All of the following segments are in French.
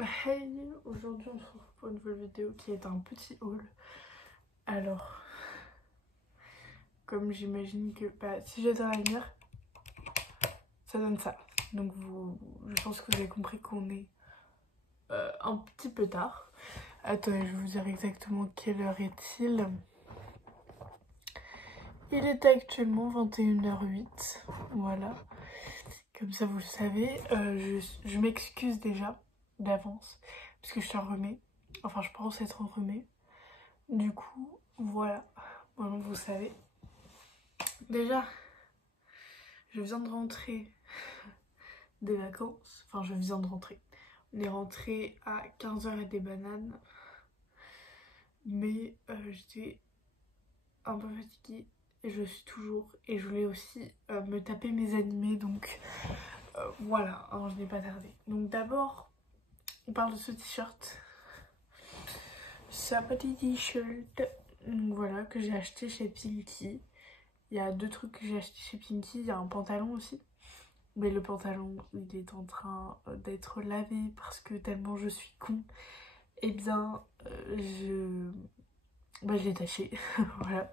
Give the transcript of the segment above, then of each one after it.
Hey, aujourd'hui on se retrouve pour une nouvelle vidéo qui est un petit haul. Alors, comme j'imagine que si j'étais à la lumière, ça donne ça. Donc je pense que vous avez compris qu'on est un petit peu tard. Attendez, je vais vous dire exactement quelle heure est-il. Il est actuellement 21h08, voilà. Comme ça vous le savez, je m'excuse déjà d'avance parce que je suis enrhumée. Enfin, je pense être enrhumée. Du coup, voilà. Maintenant, vous savez. Déjà, je viens de rentrer des vacances. Enfin, je viens de rentrer. On est rentré à 15h et des bananes. Mais j'étais un peu fatiguée. Et je suis toujours. Et je voulais aussi me taper mes animés. Donc, voilà. Hein, je n'ai pas tardé. Donc, d'abord, on parle de ce t-shirt. C'est un petit t-shirt. Voilà, que j'ai acheté chez Pinky. Il y a deux trucs que j'ai acheté chez Pinky. Il y a un pantalon aussi. Mais le pantalon, il est en train d'être lavé parce que tellement je suis con. Eh bien, je l'ai taché. Voilà.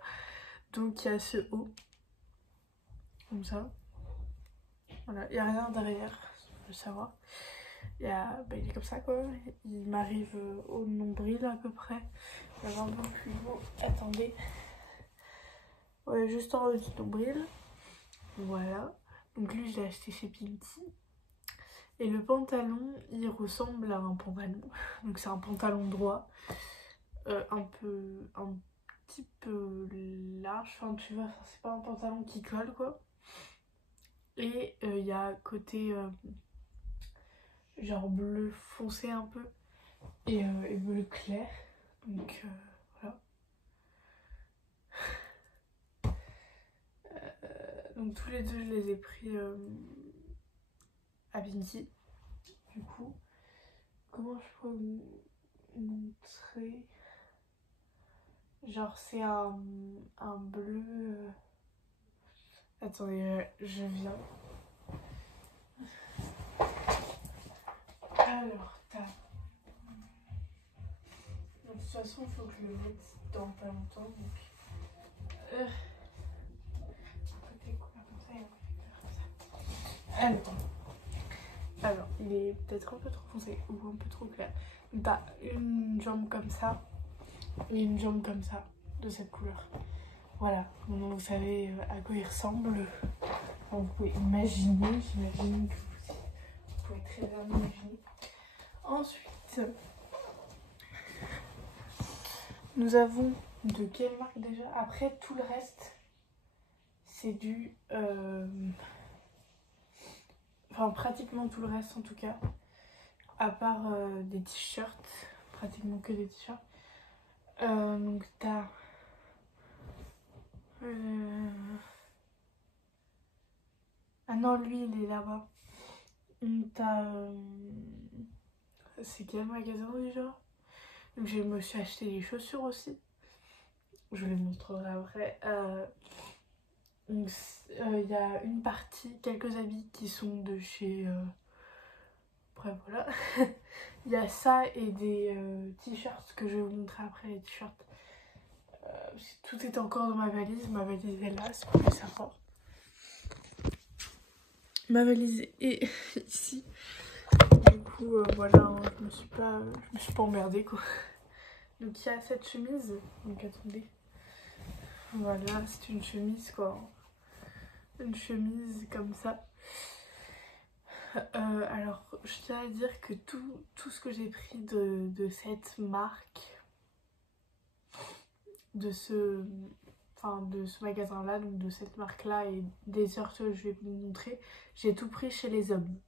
Donc il y a ce haut. Comme ça. Voilà. Il n'y a rien derrière, si vous voulez savoir. Il est comme ça quoi. Il m'arrive au nombril à peu près. Il y a vraiment plus haut. Attendez. Ouais, juste en haut du nombril. Voilà. Donc lui, je l'ai acheté chez Pinky. Et le pantalon, il ressemble à un pantalon. Donc c'est un pantalon droit. Un petit peu large. Enfin, tu vois, c'est pas un pantalon qui colle, quoi. Et il y a côté genre bleu foncé un peu. Et bleu clair. Donc voilà. Donc tous les deux, je les ai pris à Vinci. Du coup, comment je peux vous montrer? Genre c'est un bleu... Attendez, je viens. Alors, t'as... De toute façon, il faut que je le mette dans pas longtemps. Donc... Côté couleur comme ça et un côté couleur comme ça. Alors, il est peut-être un peu trop foncé ou un peu trop clair. T'as une jambe comme ça et une jambe comme ça de cette couleur. Voilà, maintenant vous savez à quoi il ressemble. Enfin, vous pouvez imaginer, j'imagine que vous pouvez très bien imaginer. Ensuite, nous avons de quelle marque déjà? Après, tout le reste, c'est du... Enfin, pratiquement tout le reste en tout cas. À part des t-shirts. Pratiquement que des t-shirts. Donc t'as... Ah non, lui, il est là-bas. T'as... C'est quel magasin déjà? Donc je me suis acheté des chaussures aussi. Je vous les montrerai après. Donc il y a une partie, quelques habits qui sont de chez... Après voilà. Il y a ça et des t-shirts que je vais vous montrer après, les t-shirts. Tout est encore dans ma valise est là, c'est pour le savoir. Ma valise est ici. Du coup voilà, hein, je me suis pas emmerdée quoi. Donc il y a cette chemise, donc attendez. Voilà, c'est une chemise quoi. Une chemise comme ça. Alors je tiens à dire que tout ce que j'ai pris de cette marque, de ce magasin là, donc de cette marque là et des heures que je vais vous montrer, j'ai tout pris chez les hommes.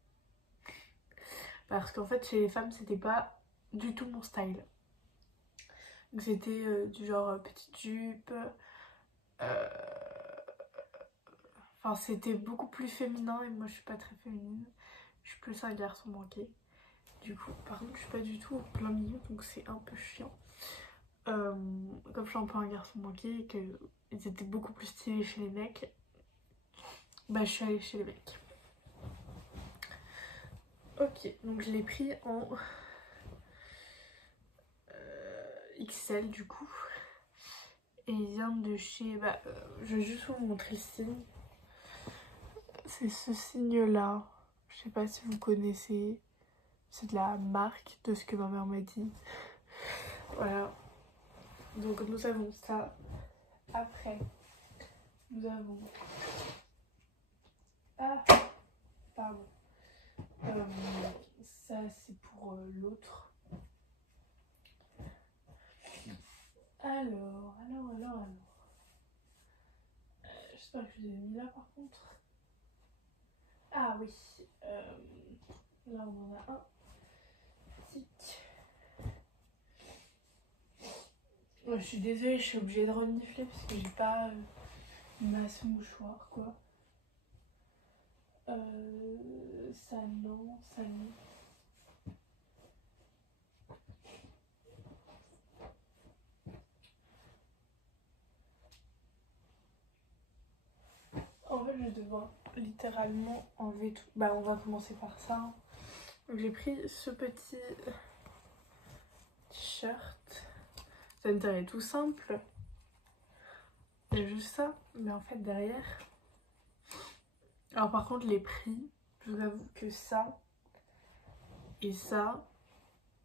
Parce qu'en fait chez les femmes c'était pas du tout mon style. Donc c'était du genre petite jupe. Enfin c'était beaucoup plus féminin et moi je suis pas très féminine. Je suis plus un garçon manqué. Du coup par contre je suis pas du tout au plein milieu donc c'est un peu chiant. Comme je suis un peu un garçon manqué et qu'ils étaient beaucoup plus stylés chez les mecs, bah je suis allée chez les mecs. Ok, donc je l'ai pris en XL du coup. Et il vient de chez... je vais juste vous montrer le signe. C'est ce signe-là. Je sais pas si vous connaissez. C'est de la marque de ce que ma mère m'a dit. Voilà. Donc nous avons ça. Après, nous avons... Ah, pardon. Ça c'est pour l'autre. Alors. J'espère que je les ai mis là par contre. Ah oui. Là on en a un. Tic. Je suis désolée, je suis obligée de renifler parce que j'ai pas masse mouchoir quoi. Ça non. En fait, je vais devoir littéralement enlever tout. On va commencer par ça. J'ai pris ce petit t-shirt. Ça me paraît tout simple. Il y a juste ça. Mais en fait, derrière... Alors par contre, les prix, je vous avoue que ça et ça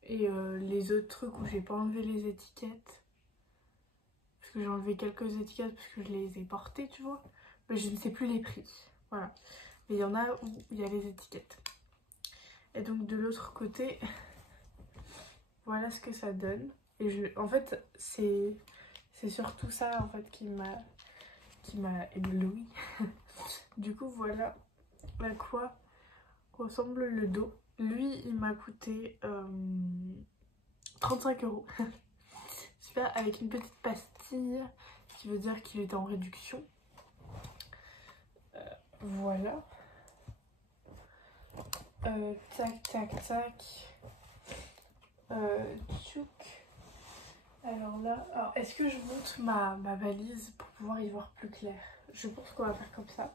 et les autres trucs où j'ai pas enlevé les étiquettes. Parce que j'ai enlevé quelques étiquettes parce que je les ai portées, tu vois. Mais je ne sais plus les prix. Voilà. Mais il y en a où il y a les étiquettes. Et donc de l'autre côté, voilà ce que ça donne. Et en fait, c'est surtout ça en fait qui m'a ébloui. Du coup, voilà à quoi ressemble le dos. Lui, il m'a coûté 35 €. Super, avec une petite pastille, ce qui veut dire qu'il était en réduction. Voilà. Tac. Tchouk. Alors là, est-ce que je monte ma valise pour pouvoir y voir plus clair? Je pense qu'on va faire comme ça.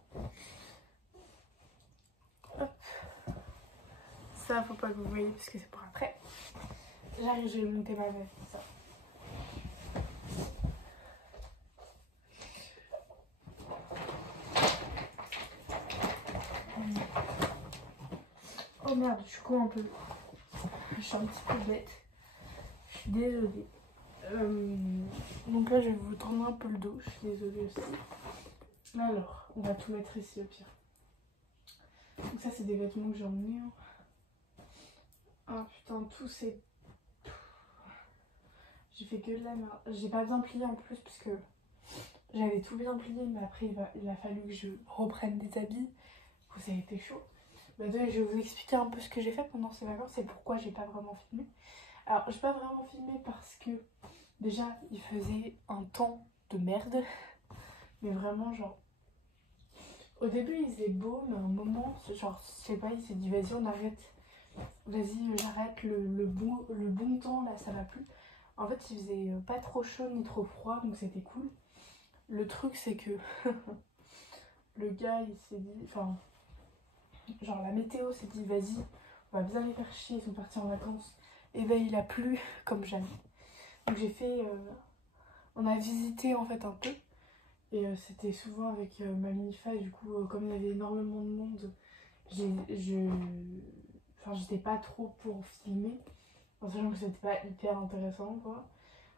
Hop. Ça, faut pas que vous voyez parce que c'est pour après. J'arrive, je vais monter ma valise. Ça. Oh merde, je cours un peu. Je suis un petit peu bête. Je suis désolée. Donc là, je vais vous tendre un peu le dos. Je suis désolée aussi. Alors, on va tout mettre ici au pire. Donc ça, c'est des vêtements que j'ai emmenés. Ah putain, tout c'est... J'ai fait que de la merde. J'ai pas bien plié en plus parce que j'avais tout bien plié, mais après il a fallu que je reprenne des habits. Du coup, ça a été chaud. Je vais vous expliquer un peu ce que j'ai fait pendant ces vacances et pourquoi j'ai pas vraiment filmé. Alors, j'ai pas vraiment filmé parce que déjà, il faisait un temps de merde. Mais vraiment, genre... Au début, il faisait beau, mais à un moment, genre, je sais pas, il s'est dit, vas-y, on arrête. Vas-y, j'arrête, le bon temps, là, ça va plus. En fait, il faisait pas trop chaud ni trop froid, donc c'était cool. Le truc, c'est que le gars, il s'est dit... Enfin, genre, la météo s'est dit, vas-y, on va bien les faire chier, ils sont partis en vacances. Et ben, il a plu comme jamais. Donc j'ai fait... on a visité, en fait, un peu. Et c'était souvent avec ma mini-fa, et du coup, comme il y avait énormément de monde, j'étais pas trop pour filmer, en sachant que c'était pas hyper intéressant, quoi.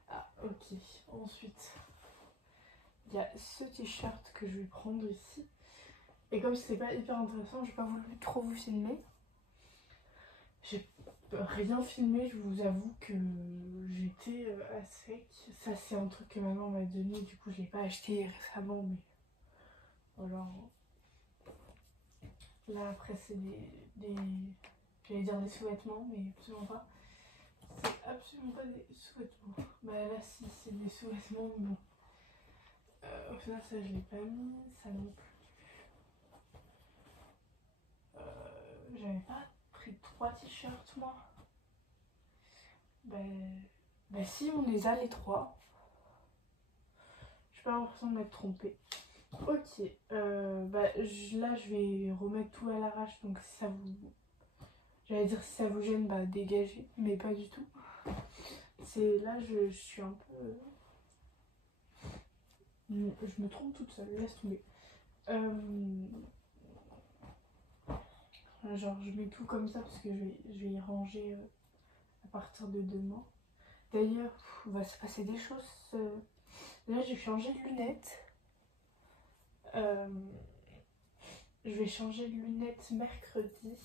Ah, ok. Ensuite, il y a ce t-shirt que je vais prendre ici. Et comme c'était pas hyper intéressant, j'ai pas voulu trop vous filmer. J'ai rien filmé, je vous avoue que j'étais à sec. Ça, c'est un truc que maman m'a donné, du coup, je l'ai pas acheté récemment, mais voilà. Là, après, c'est j'allais dire des sous-vêtements, mais absolument pas. C'est absolument pas des sous-vêtements. Là, si, c'est des sous-vêtements, mais bon. Au final, ça, je l'ai pas mis. Ça non plus. J'avais pas pris 3 t-shirts, moi. Si, on les a, les 3. J'ai pas l'impression de m'être trompée. Ok. Là, je vais remettre tout à l'arrache, donc si ça vous... J'allais dire si ça vous gêne, dégagez, mais pas du tout. C'est là, je suis un peu... Je me trompe toute seule, laisse tomber. Genre, je mets tout comme ça parce que je vais y ranger à partir de demain. D'ailleurs, il va se passer des choses. Là, j'ai changé de lunettes. Je vais changer de lunettes mercredi.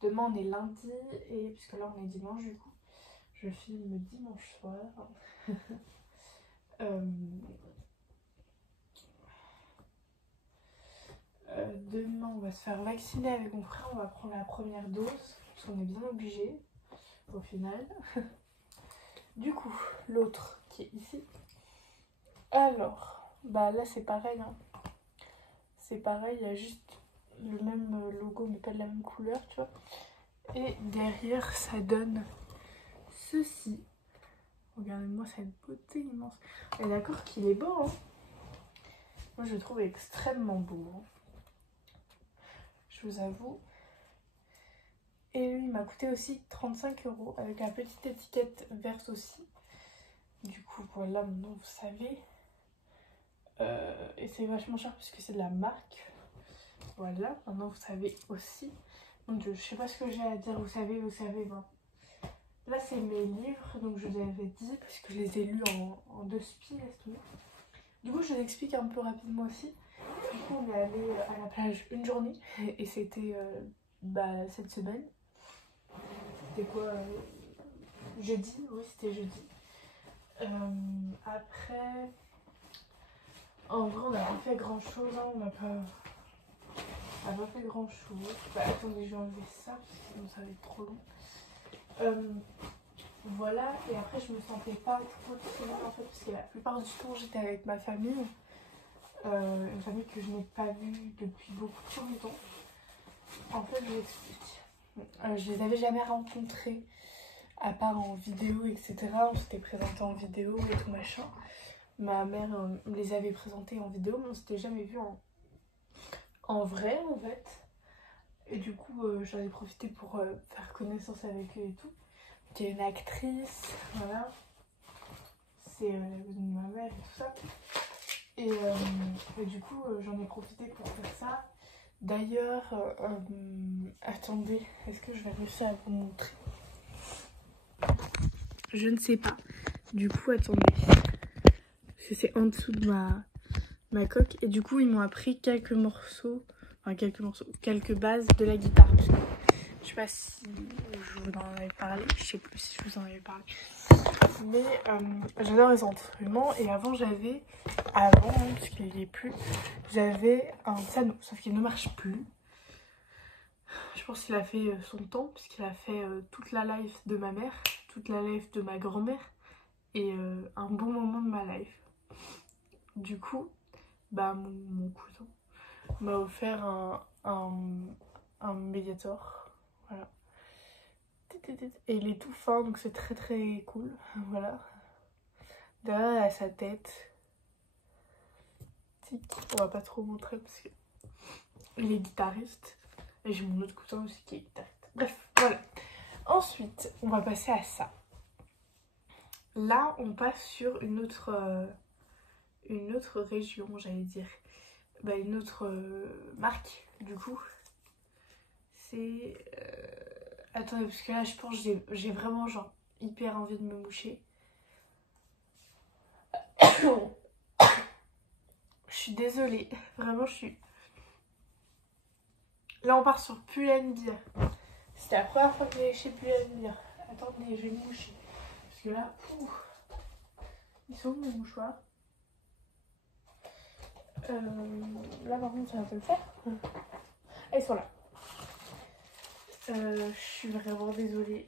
Demain, on est lundi. Et puisque là, on est dimanche, du coup, je filme dimanche soir. Demain, on va se faire vacciner avec mon frère. On va prendre la première dose. Parce qu'on est bien obligé au final. Du coup, l'autre qui est ici. Alors, bah là, c'est pareil. Hein. C'est pareil, il y a juste le même logo, mais pas de la même couleur, tu vois. Et derrière, ça donne ceci. Regardez-moi cette beauté immense. On est d'accord qu'il est beau, hein. Moi, je le trouve extrêmement beau. Hein. Je vous avoue. Et lui, il m'a coûté aussi 35 € avec la petite étiquette verte aussi. Du coup, voilà, maintenant, vous savez. Et c'est vachement cher puisque c'est de la marque. Voilà, maintenant, vous savez aussi. Mon Dieu, je sais pas ce que j'ai à dire. Vous savez, bon. Là, c'est mes livres, donc je vous avais dit, parce que je les ai lus en 2 spies, laisse tomber. Du coup, je vous explique un peu rapidement aussi. Du coup, on est allé à la plage une journée, et c'était cette semaine. C'était quoi jeudi, oui, c'était jeudi. Après, en vrai, on n'a pas fait grand chose, hein, on n'a pas fait grand chose. Bah, attendez, je vais enlever ça, parce que sinon ça va être trop long. Voilà, et après je me sentais pas trop disponible en fait, parce que la plupart du temps j'étais avec ma famille, une famille que je n'ai pas vue depuis beaucoup trop longtemps. En fait, je vous explique. Je les avais jamais rencontrés, à part en vidéo, etc. On s'était présentés en vidéo et tout machin. Ma mère me les avait présentés en vidéo, mais on s'était jamais vus en vrai en fait. Et du coup, j'en ai profité pour faire connaissance avec eux et tout. Qui est une actrice, voilà. C'est ma mère et tout ça. Et du coup, j'en ai profité pour faire ça. D'ailleurs, attendez, est-ce que je vais réussir à vous montrer? Je ne sais pas. Du coup, attendez. Parce que c'est en dessous de ma coque. Et du coup, ils m'ont appris quelques bases de la guitare. Je sais pas si je vous en avais parlé. Je sais plus si je vous en avais parlé. Mais j'adore les instruments. Et avant, parce qu'il n'y est plus, j'avais un piano. Sauf qu'il ne marche plus. Je pense qu'il a fait son temps. Puisqu'il a fait toute la life de ma mère, toute la life de ma grand-mère. Et un bon moment de ma life. Du coup, bah mon cousin m'a offert un Mediator. Voilà. Et il est tout fin, donc c'est très très cool. Voilà. Derrière, il a sa tête. On va pas trop montrer parce que il est guitariste. Et j'ai mon autre cousin aussi qui est guitariste. Bref, voilà. Ensuite, on va passer à ça. Là, on passe sur une autre région, j'allais dire. Bah, une autre marque, du coup. C'est... Attendez, parce que là, je pense que j'ai vraiment, genre, hyper envie de me moucher. Je suis désolée. Vraiment, je suis... Là, on part sur Pull&Bear. C'était la première fois que j'allais chez Pull&Bear. Attendez, je vais me moucher. Parce que là, ils sont où mes mouchoirs? Là, par contre, ça va pas le faire. Ah, ils sont là. Je suis vraiment désolée.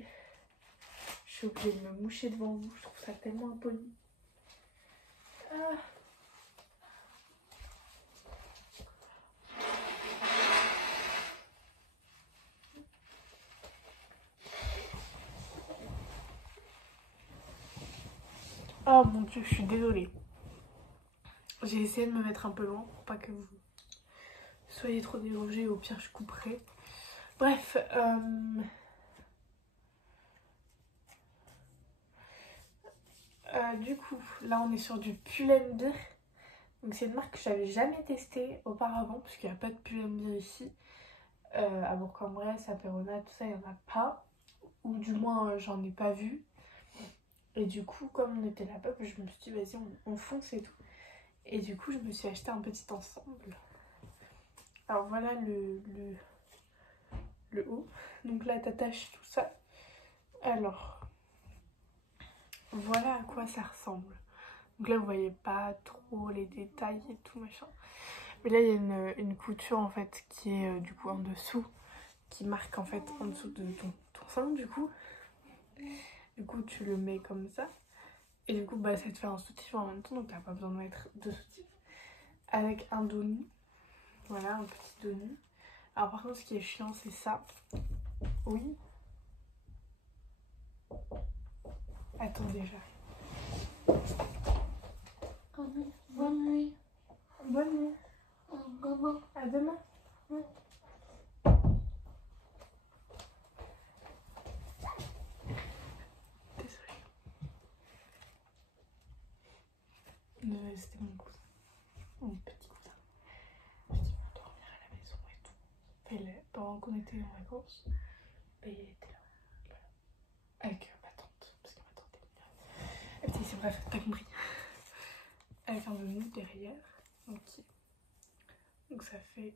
Je suis obligée de me moucher devant vous. Je trouve ça tellement impoli. Oh mon dieu, je suis désolée. J'ai essayé de me mettre un peu loin pour pas que vous soyez trop dérangés. Au pire, je couperai. Bref, Du coup, là on est sur du Pull&Bear. Donc c'est une marque que j'avais jamais testée auparavant, parce qu'il n'y a pas de Pull&Bear ici. À Bourg-en-Bresse, à Péronne, tout ça, il n'y en a pas. Ou du moins, j'en ai pas vu. Et du coup, comme on était là-bas, je me suis dit, vas-y, on fonce et tout. Et du coup, je me suis acheté un petit ensemble. Alors voilà le haut. Donc là, t'attaches tout ça. Alors, voilà à quoi ça ressemble. Donc là, vous voyez pas trop les détails et tout machin. Mais là, il y a une couture en fait qui est du coup en dessous, qui marque en fait en dessous de ton sein du coup. Du coup, tu le mets comme ça. Et du coup, bah, ça te fait un soutif en même temps, donc t'as pas besoin de mettre deux soutifs. Avec un dos nu. Voilà, un petit dos nu. Alors par contre, ce qui est chiant, c'est ça. Oui. Attends déjà. Bonne nuit. Bonne nuit. Maman. À demain. Désolée. C'était mon cousin. Mon petit cousin. Je dis, on va dormir à la maison et tout. Et pendant qu'on était en vacances, il était là. Voilà. Avec ma tante. Parce que ma tante est mignonne. Et puis c'est bref, t'as compris. Avec un menu derrière. Donc ça fait...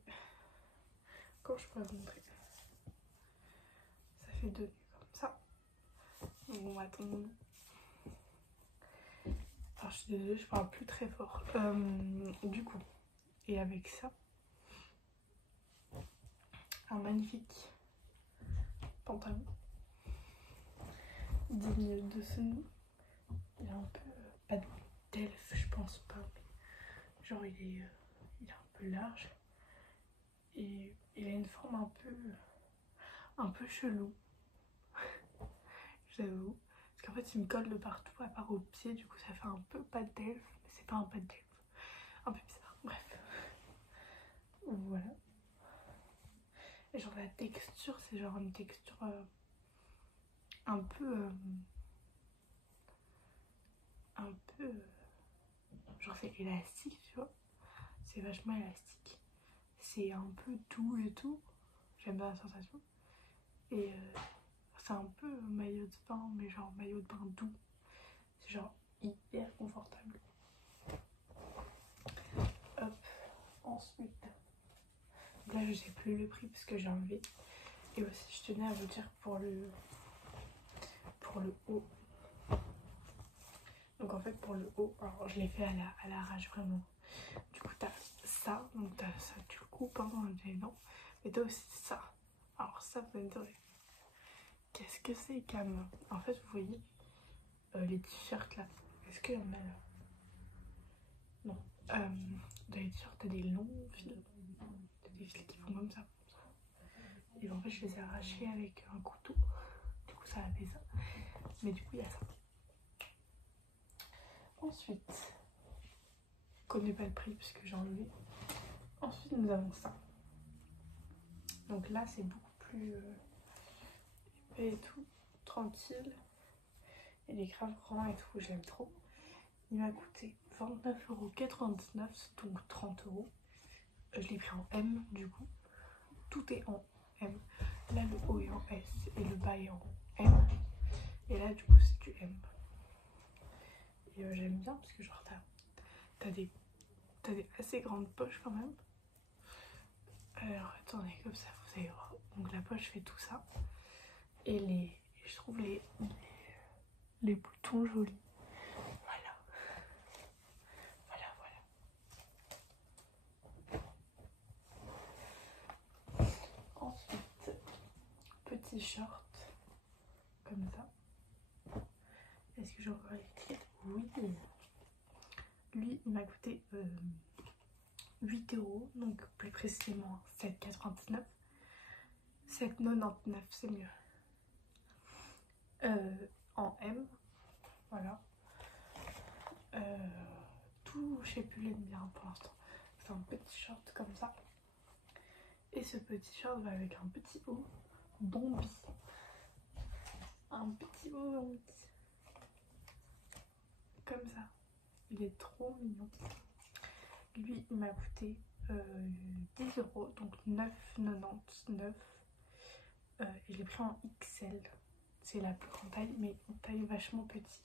Comment je pourrais vous montrer? Ça fait deux nœuds comme ça. Donc on va attendre. Alors je suis désolée, je parle plus très fort. Du coup, et avec ça, un magnifique pantalon digne de ce nom. Il a un peu, pas d'elfe je pense pas, mais genre il est un peu large. Et il a une forme un peu chelou. J'avoue. Parce qu'en fait il me colle de partout à part au pied, du coup ça fait un peu pas d'elfe, mais c'est pas un pas d'elfe. Un peu bizarre, bref. Voilà. Et genre la texture, c'est genre une texture un peu... genre c'est élastique, tu vois. C'est vachement élastique. C'est un peu doux et tout. J'aime bien la sensation. Et c'est un peu maillot de bain, mais genre maillot de bain doux. C'est genre hyper confortable. Hop, ensuite. Donc là je sais plus le prix parce que j'ai enlevé. Et aussi je tenais à vous dire pour le haut. Donc en fait pour le haut, alors je l'ai fait à l'arrache vraiment. Du coup t'as ça, donc t'as ça, tu le coupes hein, les dents. Mais t'as aussi ça. Alors ça vous allez me dire, qu'est-ce que c'est Cam? En fait vous voyez les t-shirts là. Est-ce qu'il y en a là? Non. Dans les t-shirts t'as des longs fils. T'as des fils qui font comme ça. Et en fait je les ai arrachés avec un couteau. Du coup ça a fait ça. Mais du coup il y a ça. Ensuite, je connais pas le prix puisque j'ai enlevé. Ensuite nous avons ça. Donc là c'est beaucoup plus épais et tout, tranquille. Il est grave grand et tout, j'aime trop. Il m'a coûté 29,99 €, donc 30 €. Je l'ai pris en M du coup. Tout est en M. Là le haut est en S et le bas est en M. Et là du coup c'est du M. Et j'aime bien parce que genre t'as des assez grandes poches quand même. Alors attendez, comme ça vous allez voir. Donc la poche fait tout ça. Et je trouve les boutons jolis. Voilà. Voilà, voilà. Ensuite, petit short. Comme ça. Est-ce que j'ai encore les clés? Oui. Lui, il m'a coûté 8 €. Donc plus précisément 7,99 €. 7,99 €, c'est mieux. En M. Voilà. Tout, je sais plus, l'aime bien pour l'instant. C'est un petit short comme ça. Et ce petit short va avec un petit haut bombi. Un petit haut bombi. il est trop mignon. Lui, il m'a coûté 10 €, donc 9,99 €. Et je l'ai pris en XL. C'est la plus grande taille, mais une taille vachement petit.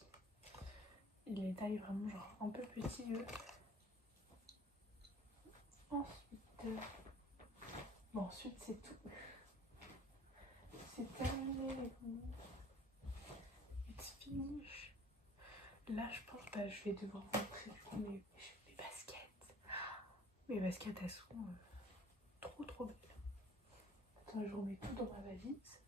Il est taille vraiment genre un peu petit, eux. Ensuite, bon, ensuite c'est tout. C'est terminé. It's finished. Là, je pense que je vais devoir rentrer du coup mes baskets. Mes baskets, elles sont trop belles. Attends, je remets tout dans ma valise.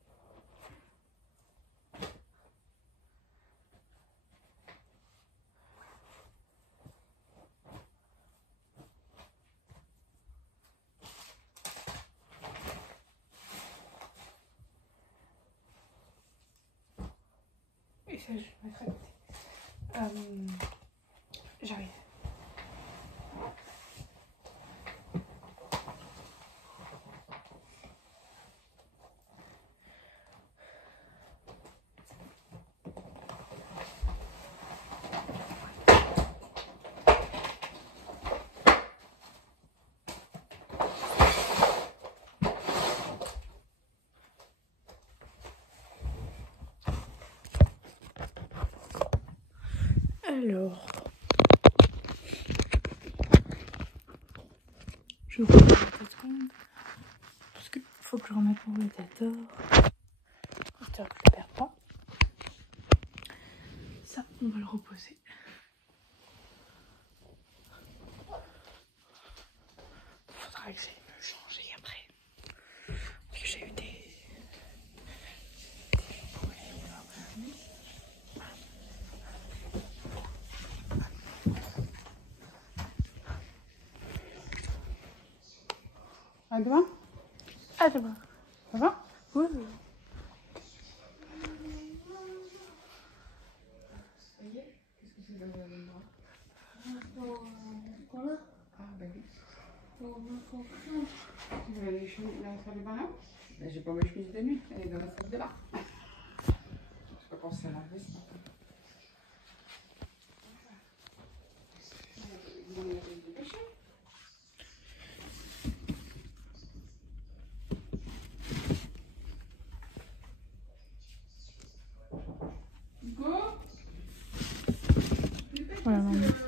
Et ça, je vais mettre à côté. J'arrive. Alors, je vous remets la seconde parce qu'il faut que je remette mon médiator. J'espère que je ne le perds pas. Ça, on va le reposer. Faudra que j'aille me changer après. Parce que j'ai eu des... À demain. À demain. Ça va? Oui. Ça y est? Qu'est-ce que c'est dans le bras? Ah ben oui. Tu veux aller dans la salle de bain là? Ben, j'ai pas ma chemise de nuit, elle est dans la salle de bain. Je sais pas quand c'est lavé ça. Vous en avez dépêché? Voilà, maman.